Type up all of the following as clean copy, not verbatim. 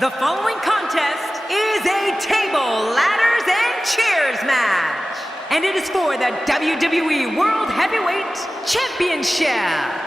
The following contest is a table, ladders, and chairs match. And it is for the WWE World Heavyweight Championship.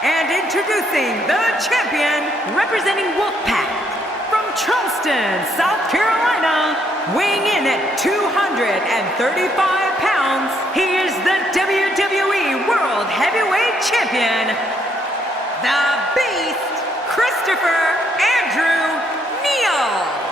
And introducing the champion, representing Wolfpack, from Charleston, South Carolina, weighing in at 235 pounds, he is the WWE World Heavyweight Champion, the Beast, Christopher Andrew Neal.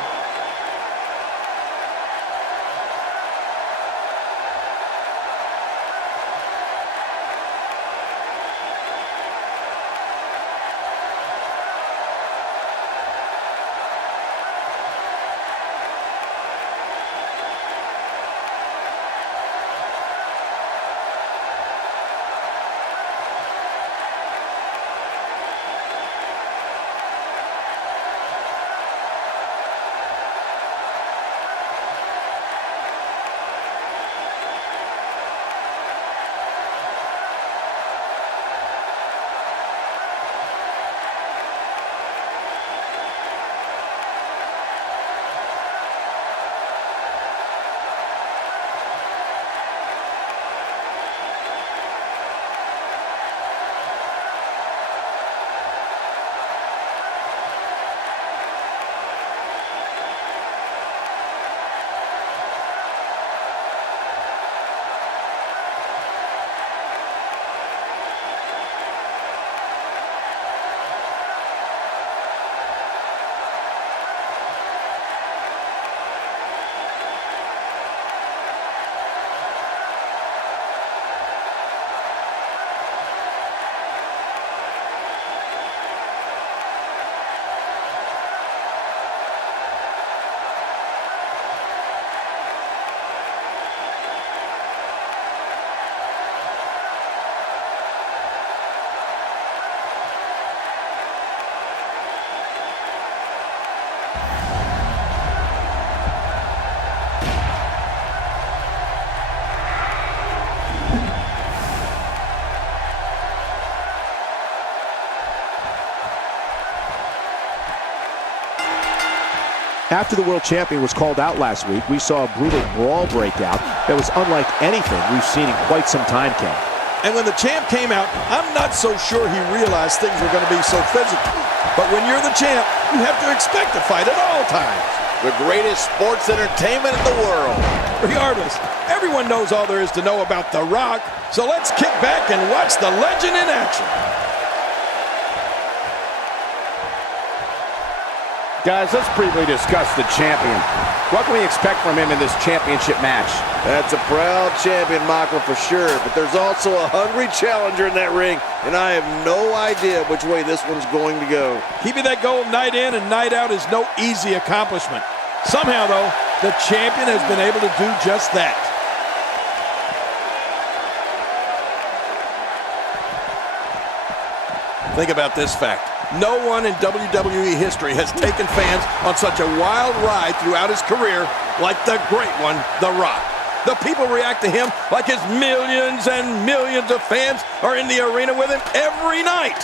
After the world champion was called out last week, we saw a brutal brawl break out that was unlike anything we've seen in quite some time, Ken. And when the champ came out, I'm not so sure he realized things were going to be so physical. But when you're the champ, you have to expect a fight at all times. The greatest sports entertainment in the world. Regardless, everyone knows all there is to know about The Rock, so let's kick back and watch the legend in action. Guys, let's briefly discuss the champion. What can we expect from him in this championship match? That's a proud champion, Michael, for sure. But there's also a hungry challenger in that ring, and I have no idea which way this one's going to go. Keeping that goal night in and night out is no easy accomplishment. Somehow, though, the champion has been able to do just that. Think about this fact. No one in WWE history has taken fans on such a wild ride throughout his career like the great one, The Rock. The people react to him like his millions and millions of fans are in the arena with him every night.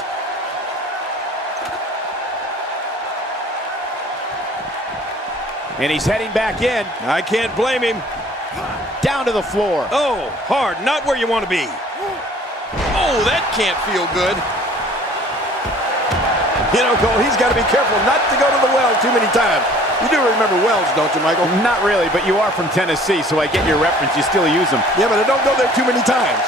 And he's heading back in. I can't blame him. Down to the floor. Oh, hard, not where you want to be. Oh, that can't feel good. You know, Cole, he's got to be careful not to go to the well too many times. You do remember wells, don't you, Michael? Not really, but you are from Tennessee, so I get your reference. You still use them. Yeah, but I don't go there too many times.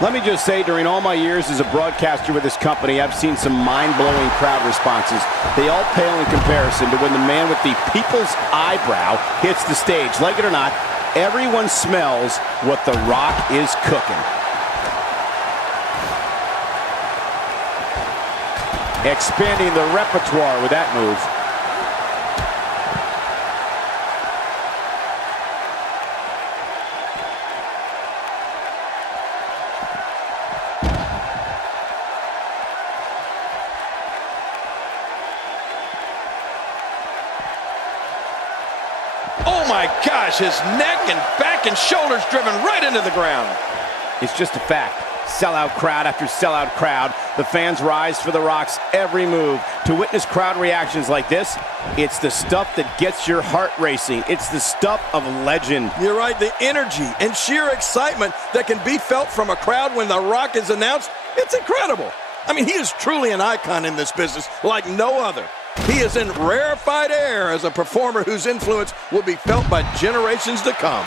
Let me just say, during all my years as a broadcaster with this company, I've seen some mind-blowing crowd responses. They all pale in comparison to when the man with the people's eyebrow hits the stage. Like it or not, everyone smells what The Rock is cooking. Expanding the repertoire with that move. Oh my gosh, his neck and back and shoulders driven right into the ground. It's just a fact. Sellout crowd after sellout crowd. The fans rise for The Rock's every move. To witness crowd reactions like this, it's the stuff that gets your heart racing. It's the stuff of legend. You're right, the energy and sheer excitement that can be felt from a crowd when The Rock is announced, it's incredible. I mean, he is truly an icon in this business like no other. He is in rarefied air as a performer whose influence will be felt by generations to come.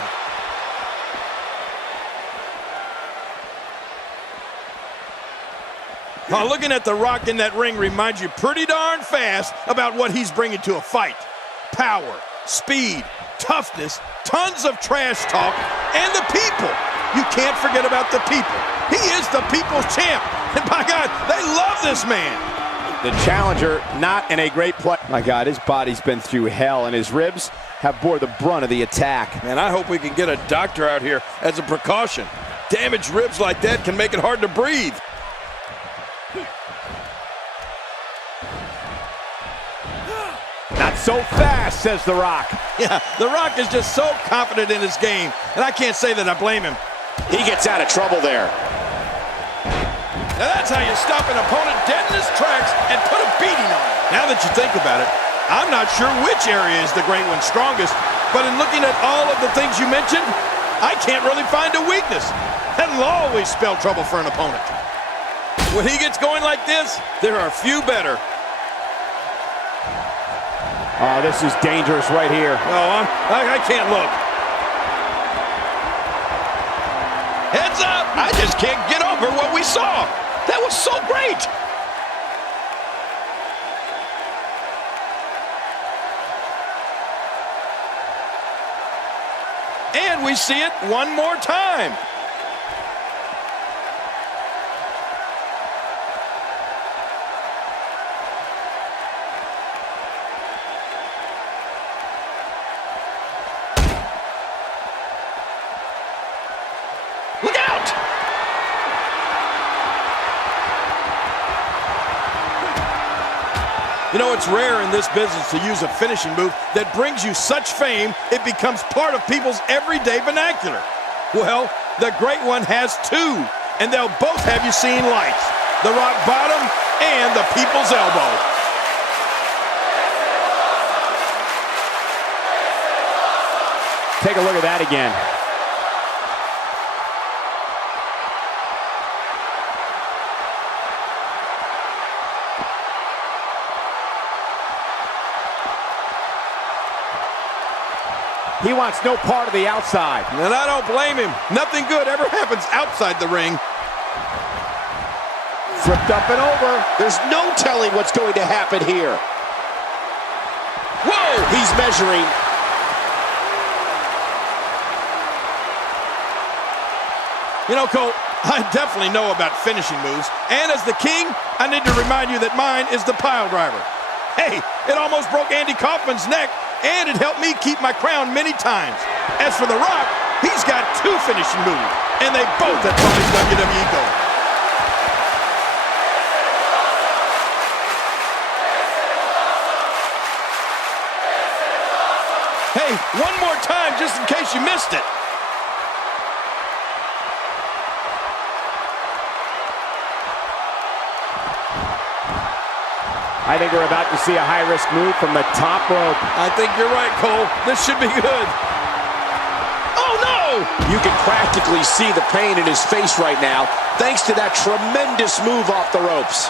Now, looking at The Rock in that ring reminds you pretty darn fast about what he's bringing to a fight. Power, speed, toughness, tons of trash talk, and the people. You can't forget about the people. He is the people's champ, and by God, they love this man. The challenger not in a great place. My God, his body's been through hell, and his ribs have bore the brunt of the attack. Man, I hope we can get a doctor out here as a precaution. Damaged ribs like that can make it hard to breathe. Not so fast, says The Rock. Yeah, The Rock is just so confident in his game, and I can't say that I blame him. He gets out of trouble there. Now that's how you stop an opponent dead in his tracks and put a beating on him. Now that you think about it, I'm not sure which area is the great one's strongest, but in looking at all of the things you mentioned, I can't really find a weakness. That'll always spell trouble for an opponent. When he gets going like this, there are few better. Oh, this is dangerous right here. Oh, I can't look. Heads up! I just can't get over what we saw. That was so great. And we see it one more time. Look out! You know, it's rare in this business to use a finishing move that brings you such fame, it becomes part of people's everyday vernacular. Well, the great one has two, and they'll both have you seeing lights. The rock bottom and the people's elbow. Take a look at that again. He wants no part of the outside. And I don't blame him. Nothing good ever happens outside the ring. Flipped up and over. There's no telling what's going to happen here. Whoa! He's measuring. You know, Cole, I definitely know about finishing moves. And as the king, I need to remind you that mine is the pile driver. Hey, it almost broke Andy Kaufman's neck, and it helped me keep my crown many times. As for The Rock, he's got 2 finishing moves, and they both have brought his WWE gold. Hey, one more time just in case you missed it. I think we're about to see a high-risk move from the top rope. I think you're right, Cole. This should be good. Oh, no! You can practically see the pain in his face right now, thanks to that tremendous move off the ropes.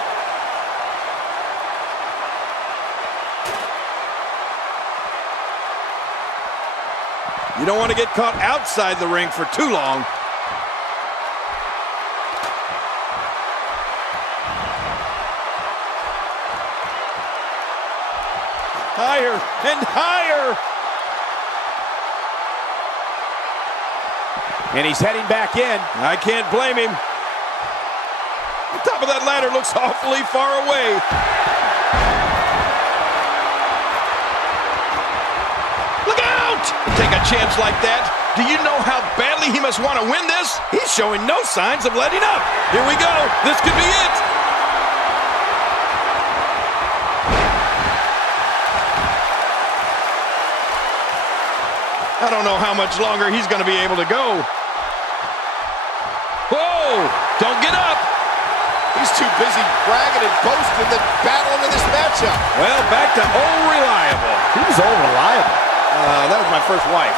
You don't want to get caught outside the ring for too long. Higher and higher. And he's heading back in. I can't blame him. The top of that ladder looks awfully far away. Look out! Take a chance like that. Do you know how badly he must want to win this? He's showing no signs of letting up. Here we go. This could be it. I don't know how much longer he's going to be able to go. Whoa! Don't get up! He's too busy bragging and boasting than battling in this matchup. Well, back to old reliable. Who's old reliable? That was my first wife.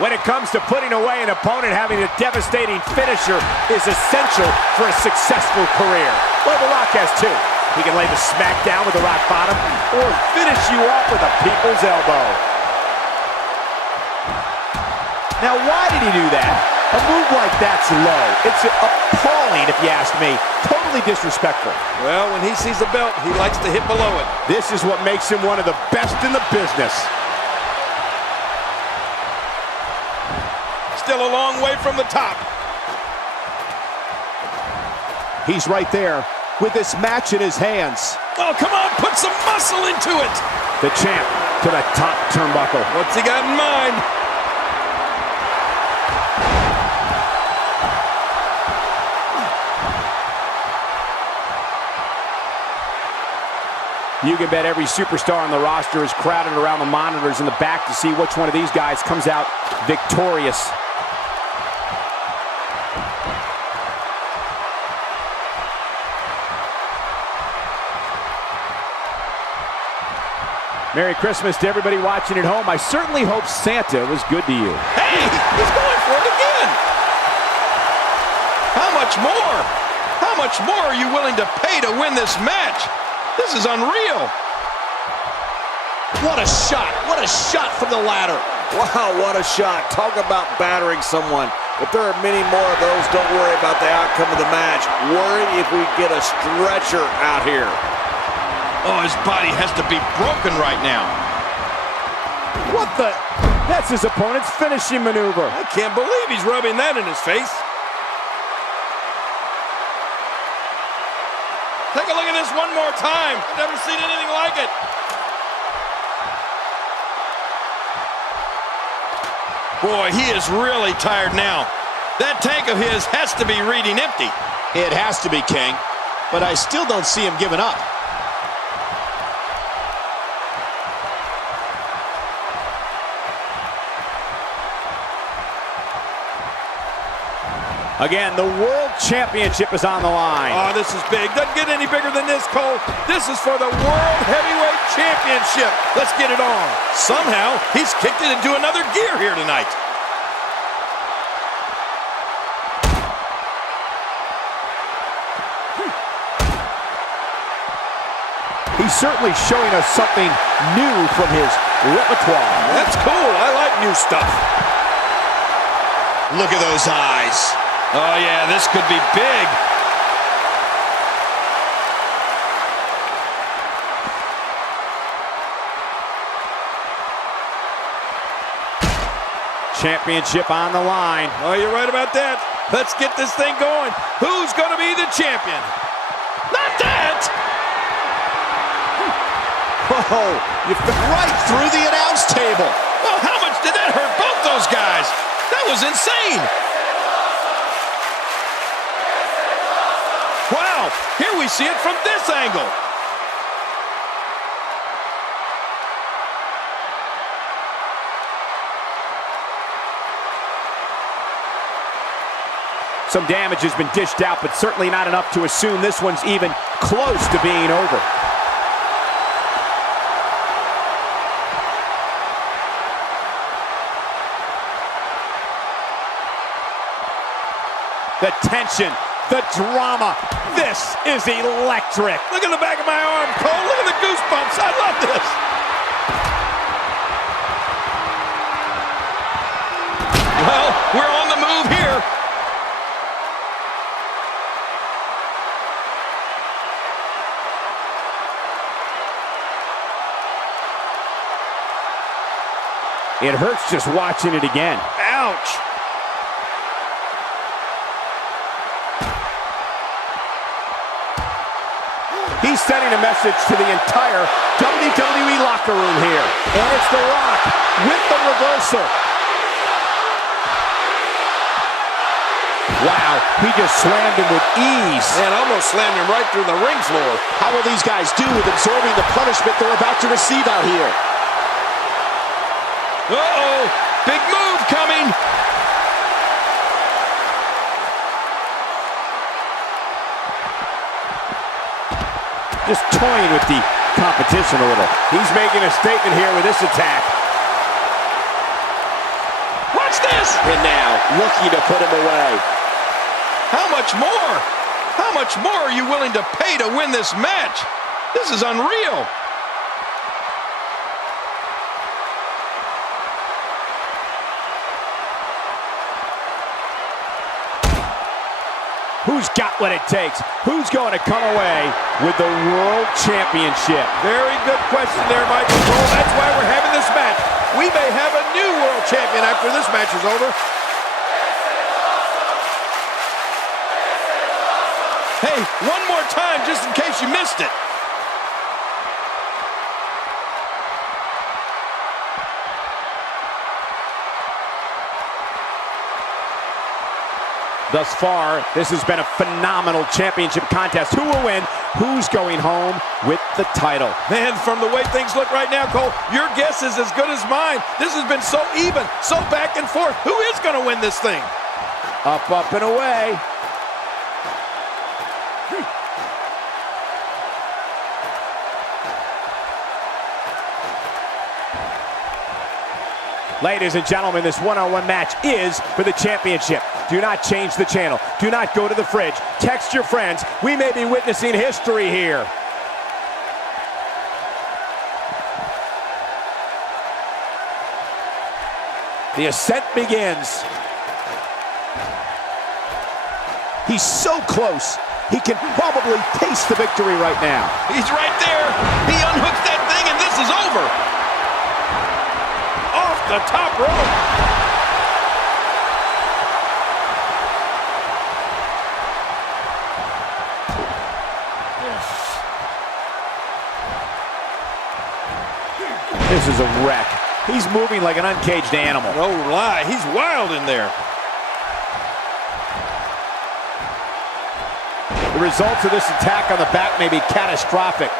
When it comes to putting away an opponent, having a devastating finisher is essential for a successful career. Well, The Rock has 2. He can lay the smack down with the rock bottom or finish you off with a people's elbow. Now, why did he do that? A move like that's low. It's appalling, if you ask me. Totally disrespectful. Well, when he sees the belt, he likes to hit below it. This is what makes him one of the best in the business. Still a long way from the top. He's right there with this match in his hands. Oh, come on, put some muscle into it. The champ to the top turnbuckle. What's he got in mind? You can bet every superstar on the roster is crowded around the monitors in the back to see which one of these guys comes out victorious. Merry Christmas to everybody watching at home. I certainly hope Santa was good to you. Hey, he's going for it again. How much more? How much more are you willing to pay to win this match? This is unreal. What a shot. What a shot from the ladder. Wow, what a shot. Talk about battering someone. If there are many more of those, don't worry about the outcome of the match. Worry if we get a stretcher out here. Oh, his body has to be broken right now. What the? That's his opponent's finishing maneuver. I can't believe he's rubbing that in his face. Take a look at this one more time. I've never seen anything like it. Boy, he is really tired now. That tank of his has to be reading empty. It has to be, King, but I still don't see him giving up. Again, the world Championship is on the line. Oh, this is big. Doesn't get any bigger than this, Cole. This is for the World Heavyweight Championship. Let's get it on. Somehow, he's kicked it into another gear here tonight. He's certainly showing us something new from his repertoire. That's cool. I like new stuff. Look at those eyes. Oh, yeah, this could be big. Championship on the line. Oh, you're right about that. Let's get this thing going. Who's going to be the champion? Not that! Oh, you fell right through the announce table. Well, how much did that hurt both those guys? That was insane. Wow, here we see it from this angle. Some damage has been dished out, but certainly not enough to assume this one's even close to being over. The tension, the drama, this is electric. Look at the back of my arm, Cole. Look at the goosebumps. I love this. Well, we're on the move here. It hurts just watching it again. Ouch. He's sending a message to the entire WWE locker room here. And it's The Rock with the reversal. Wow, he just slammed him with ease. And almost slammed him right through the ring floor. How will these guys do with absorbing the punishment they're about to receive out here? Uh-oh, big move coming. Just toying with the competition a little. He's making a statement here with this attack. Watch this. And now, looking to put him away. How much more? How much more are you willing to pay to win this match? This is unreal. Who's got what it takes? Who's going to come away with the World Championship? Very good question there, Michael Cole. That's why we're having this match. We may have a new world champion after this match is over. Hey, one more time just in case you missed it. Thus far, this has been a phenomenal championship contest. Who will win? Who's going home with the title? Man, from the way things look right now, Cole, your guess is as good as mine. This has been so even, so back and forth. Who is going to win this thing? Up, up, and away. Ladies and gentlemen, this one-on-one match is for the championship. Do not change the channel. Do not go to the fridge. Text your friends. We may be witnessing history here. The ascent begins. He's so close. He can probably taste the victory right now. He's right there. He unhooks that thing and this is over. Off the top rope. This is a wreck. He's moving like an uncaged animal. No lie, he's wild in there. The results of this attack on the back may be catastrophic.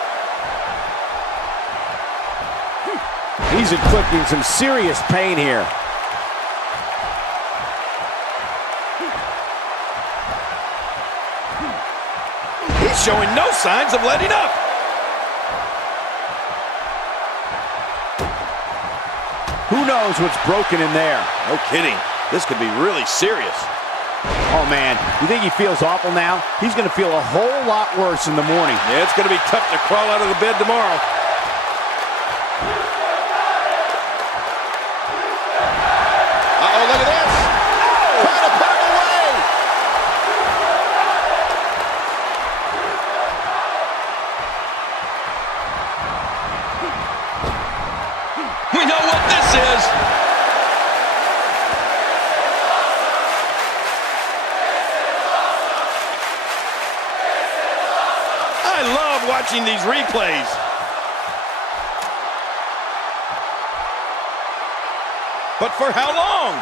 He's inflicting some serious pain here. showing no signs of letting up. Who knows what's broken in there? No kidding. This could be really serious. Oh, man. You think he feels awful now? He's going to feel a whole lot worse in the morning. Yeah, it's going to be tough to crawl out of the bed tomorrow. Uh-oh, look at this. Oh, trying to put him away. We know what this is. I love watching these replays. But for how long?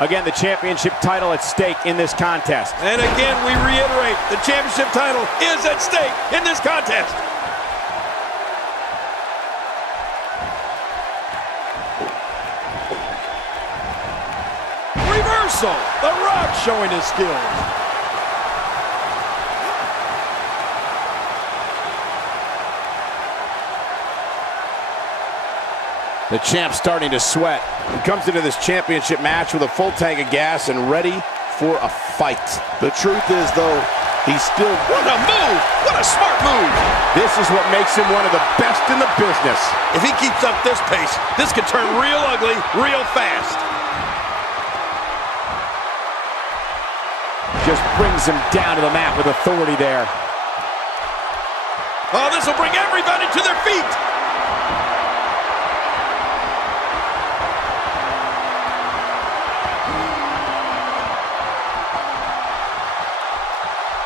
Again, the championship title at stake in this contest. And again, we reiterate, the championship title is at stake in this contest. Reversal. The Rock showing his skills. The champ's starting to sweat. He comes into this championship match with a full tank of gas and ready for a fight. The truth is, though, he's still... What a move! What a smart move! This is what makes him one of the best in the business. If he keeps up this pace, this could turn real ugly real fast. Just brings him down to the mat with authority there. Oh, this will bring everybody to their feet.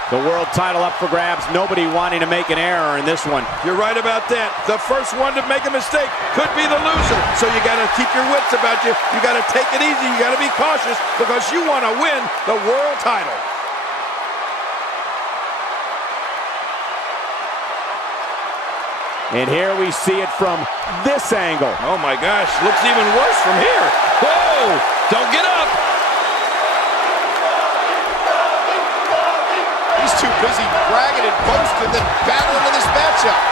The world title up for grabs. Nobody wanting to make an error in this one. You're right about that. The first one to make a mistake could be the loser. So you got to keep your wits about you. You got to take it easy. You got to be cautious because you want to win the world title. And here we see it from this angle. Oh my gosh, looks even worse from here. Whoa, don't get up. He's too busy bragging and boasting than battling in this matchup.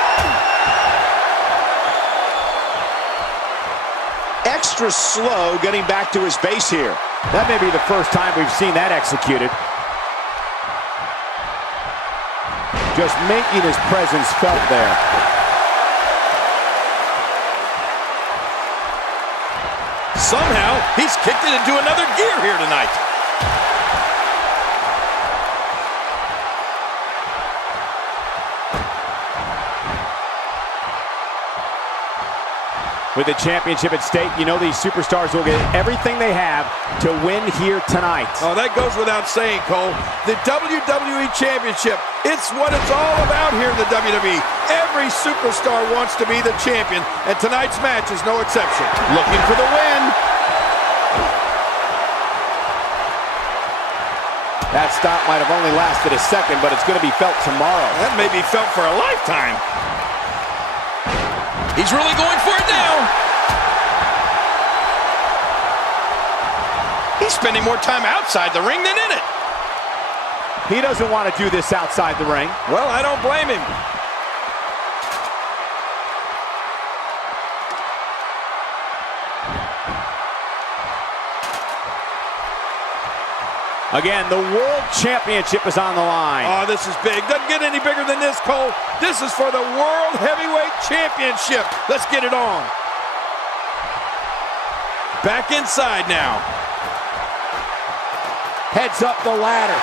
Extra slow getting back to his base here. That may be the first time we've seen that executed. Just making his presence felt there. Somehow, he's kicked it into another gear here tonight. With the championship at stake, you know these superstars will get everything they have to win here tonight. Oh, that goes without saying, Cole. The WWE Championship, it's what it's all about here in the WWE. Every superstar wants to be the champion, and tonight's match is no exception. Looking for the win. That stop might have only lasted a second, but it's going to be felt tomorrow. That may be felt for a lifetime. He's really going for it now. He's spending more time outside the ring than in it. He doesn't want to do this outside the ring. Well, I don't blame him. Again, the World Championship is on the line. Oh, this is big. Doesn't get any bigger than this, Cole. This is for the World Heavyweight Championship. Let's get it on. Back inside now. Heads up the ladder.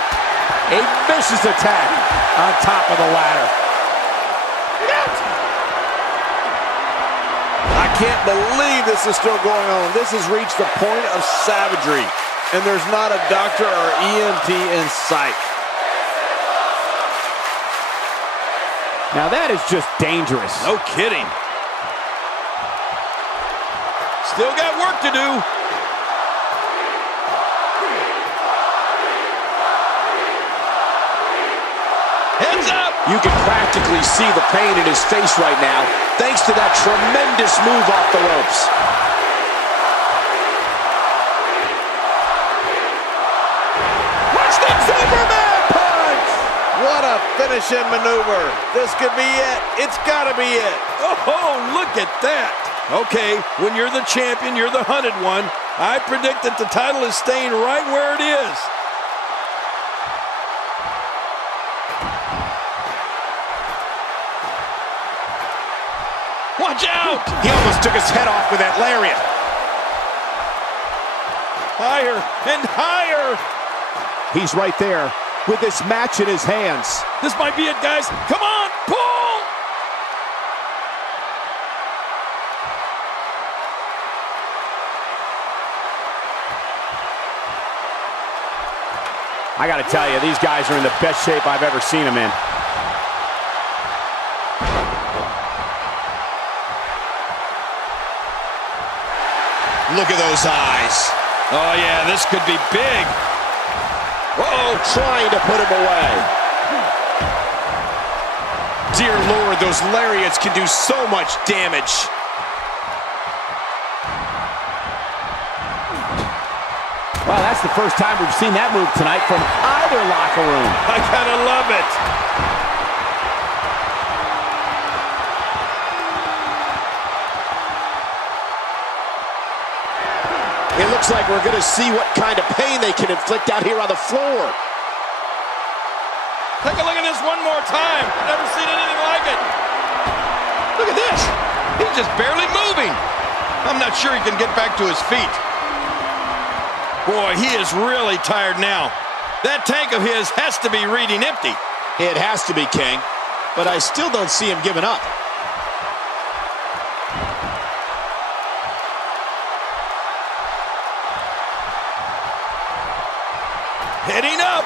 A vicious attack on top of the ladder. I can't believe this is still going on. This has reached the point of savagery, and there's not a doctor or EMT in sight. Now that is just dangerous. No kidding. Still got work to do. Heads up! You can practically see the pain in his face right now, thanks to that tremendous move off the ropes. Watch that Superman punch! What a finishing maneuver. This could be it. It's got to be it. Oh, look at that. Okay, when you're the champion, you're the hunted one. I predict that the title is staying right where it is. Watch out! He almost took his head off with that lariat. Higher and higher. He's right there with this match in his hands. This might be it, guys. Come on, pull! I got to tell you, these guys are in the best shape I've ever seen them in. Look at those eyes. Oh, yeah, this could be big. Uh-oh, trying to put him away. Dear Lord, those lariats can do so much damage. Well, that's the first time we've seen that move tonight from either locker room. I gotta love it. It looks like we're going to see what kind of pain they can inflict out here on the floor. Take a look at this one more time. I've never seen anything like it. Look at this. He's just barely moving. I'm not sure he can get back to his feet. Boy, he is really tired now. That tank of his has to be reading empty. It has to be, King, but I still don't see him giving up. Heading up.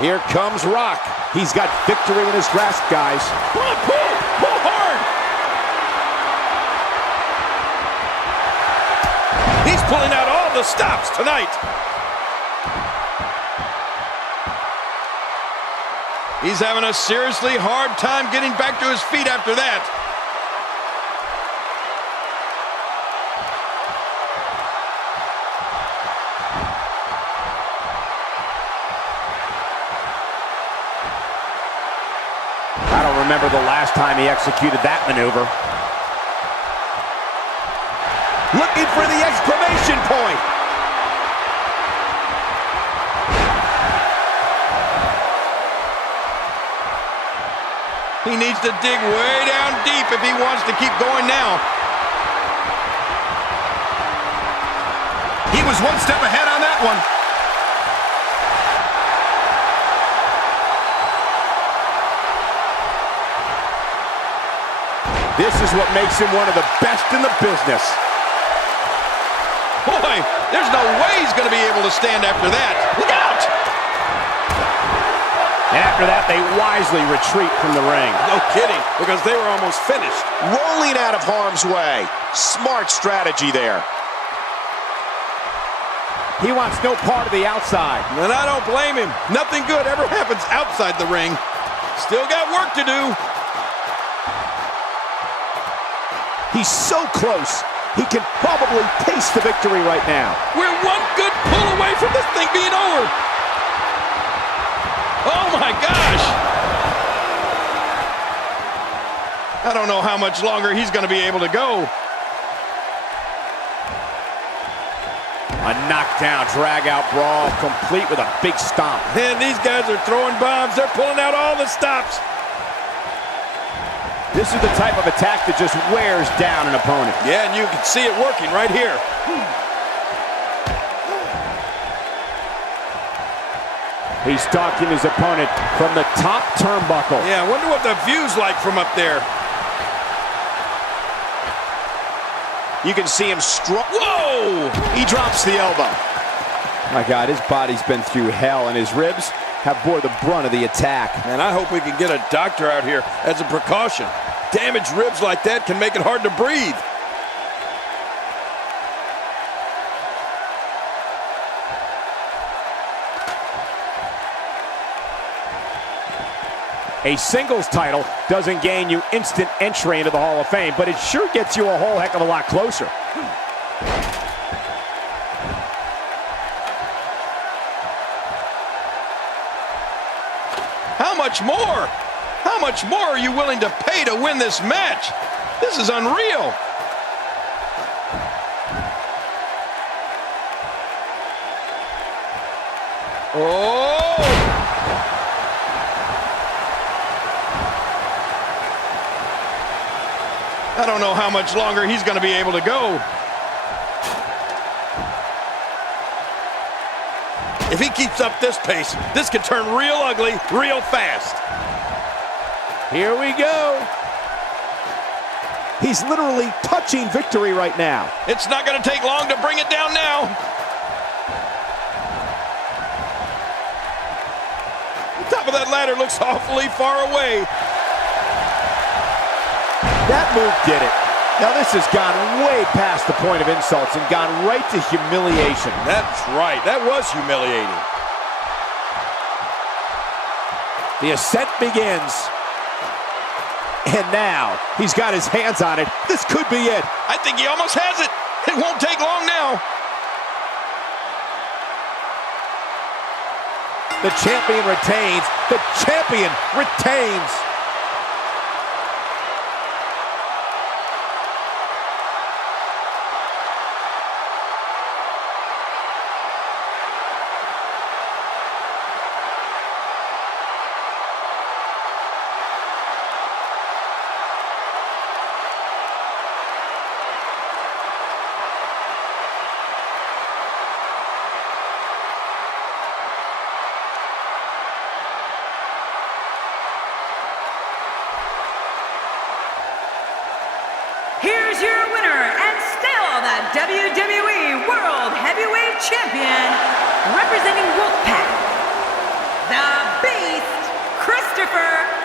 Here comes Rock. He's got victory in his grasp, guys. Come on, pull. Pull hard. He's pulling out all the stops tonight. He's having a seriously hard time getting back to his feet after that. I don't remember the last time he executed that maneuver. Looking for the exclamation point. He needs to dig way down deep if he wants to keep going now. He was one step ahead on that one. This is what makes him one of the best in the business. Boy, there's no way he's going to be able to stand after that. Look out! And after that, they wisely retreat from the ring. No kidding, because they were almost finished. Rolling out of harm's way. Smart strategy there. He wants no part of the outside. And I don't blame him. Nothing good ever happens outside the ring. Still got work to do. He's so close. He can probably taste the victory right now. We're one good pull away from this thing being over. Oh my gosh. I don't know how much longer he's going to be able to go. A knockdown, drag-out brawl, complete with a big stomp. And these guys are throwing bombs. They're pulling out all the stops. This is the type of attack that just wears down an opponent. Yeah, and you can see it working right here. He's stalking his opponent from the top turnbuckle. Yeah, I wonder what the view's like from up there. You can see him strong. Whoa! He drops the elbow. My God, his body's been through hell, and his ribs have bore the brunt of the attack. Man, I hope we can get a doctor out here as a precaution. Damaged ribs like that can make it hard to breathe. A singles title doesn't gain you instant entry into the Hall of Fame, but it sure gets you a whole heck of a lot closer. How much more? How much more are you willing to pay to win this match? This is unreal. Oh! I don't know how much longer he's going to be able to go. If he keeps up this pace, this could turn real ugly real fast. Here we go. He's literally touching victory right now. It's not going to take long to bring it down now. The top of that ladder looks awfully far away. That move did it. Now this has gone way past the point of insults and gone right to humiliation. That's right. That was humiliating. The ascent begins. And now he's got his hands on it. This could be it. I think he almost has it. It won't take long now. The champion retains. The champion retains. Here's your winner and still the WWE World Heavyweight Champion, representing Wolfpack, the Beast, Christopher